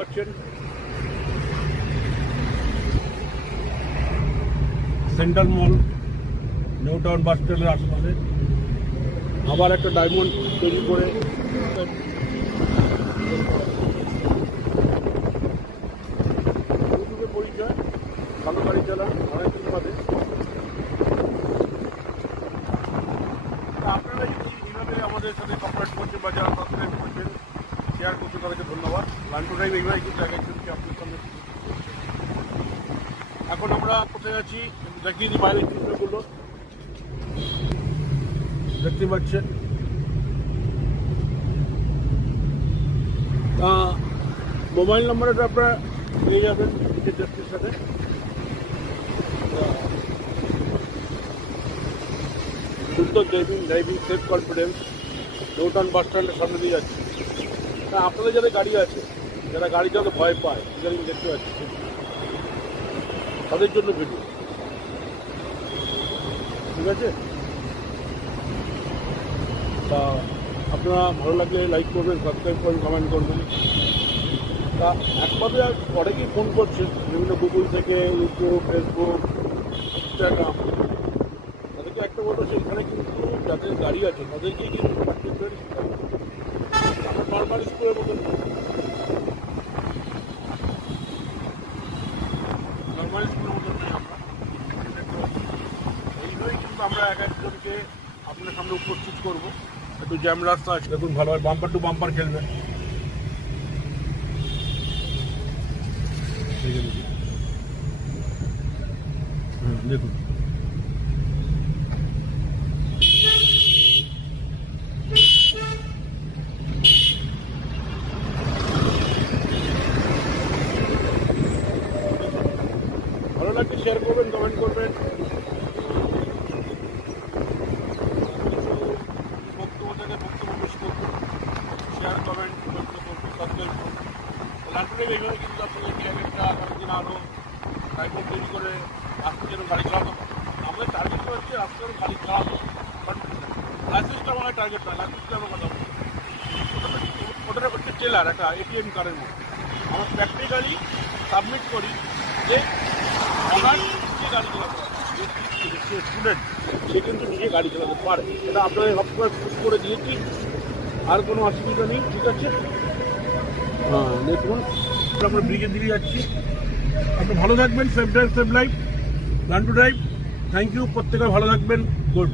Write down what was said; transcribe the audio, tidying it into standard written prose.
পাচ্ছেন সেন্ট্রাল মল, new town bus স্ট্যান্ডের আশেপাশে আবার একটা ডায়মন্ড তৈরি করে ইউটিউবে পরিচয়, ভালো গাড়ি চালান, অনেকদিন বাদে। আপনারা এইভাবে আমাদের সাথে কপারেট করছেন বা যারা সাবস্ক্রাইব করছেন, শেয়ার করছেন, তাদেরকে ধন্যবাদ। লাইন টু ড্রাইভ এইভাবে কিন্তু এক একজনকে আপনার সামনে। এখন আমরা কোথায় আছি দেখিয়ে দিই, বাইরের চিত্রগুলো দেখতে পাচ্ছেন। মোবাইল নাম্বারটা আপনারা পেয়ে যাবেন নিচের ডেস্কের সাথে। সুন্দর driving safe confidence, new town bus স্ট্যান্ডের সামনে দিয়ে যাচ্ছে। তা আপনাদের যাদের গাড়ি আছে, যারা গাড়ি চালাতে ভয় পায়, ইদানিং দেখতে পাচ্ছি, তাদের জন্য ভিডিও, ঠিক আছে? তা আপনারা ভালো লাগলে লাইক করবেন, সাবস্ক্রাইব করবেন, কমেন্ট করবেন। তা একভাবে অনেকেই ফোন করছে বিভিন্ন গুগল থেকে, ইউটিউব, ফেসবুক, ইনস্টাগ্রাম। তাদেরকে একটা বলবো, সেখানে কিন্তু যাদের গাড়ি আছে তাদেরকেই কিন্তু প্র্যাকটিস করে শেখাবো। আমরা নর্মাল স্কুলের মতন নেই আমরা। এইভাবেই কিন্তু আমরা এক একজনকে আপনার সামনে উপস্থিত করবো। একটু জ্যাম রাস্তা আছে, দেখুন ভালোভাবে বাম্পার টু বাম্পার খেলবে। দেখুন ভালো লাগলে শেয়ার করবেন, কমেন্ট করবেন, বক্তব্য থেকে বক্তব্য পেশ করবেন, শেয়ার কমেন্ট করবেন, সাবস্ক্রাইব করবেন। লাইব্রেরি এইভাবে কিন্তু আপনাদেরকে একটা কয়েকদিন আরও ডায়মন্ড তৈরি করে রাস্তা যেন গাড়ি চালাতে পারে। আমাদের টার্গেটটা হচ্ছে রাস্তা যেন গাড়ি চালাতে লাইসেন্সটা আমার টার্গেট নয়, লাইসেন্সটা আমার কথা বলছি। ওটা হচ্ছে ট্রেলার, একটা এটিএম কার্ডের মতো। আমরা প্র্যাকটিক্যালি সাবমিট করি যে অনার্স নিজে গাড়ি চালাতে পারে, যে স্টুডেন্ট সে কিন্তু নিজে গাড়ি চালাতে পারে। এটা আপনাদের সবসময় পুশ করে দিয়েছি, আর কোনো অসুবিধা নেই, ঠিক আছে? হ্যাঁ, দেখুন আমরা ব্রিজের দিকে যাচ্ছি। আপনি ভালো থাকবেন, safe drive safe life, learn to drive. Thank you, প্রত্যেকে ভালো থাকবেন, গুড।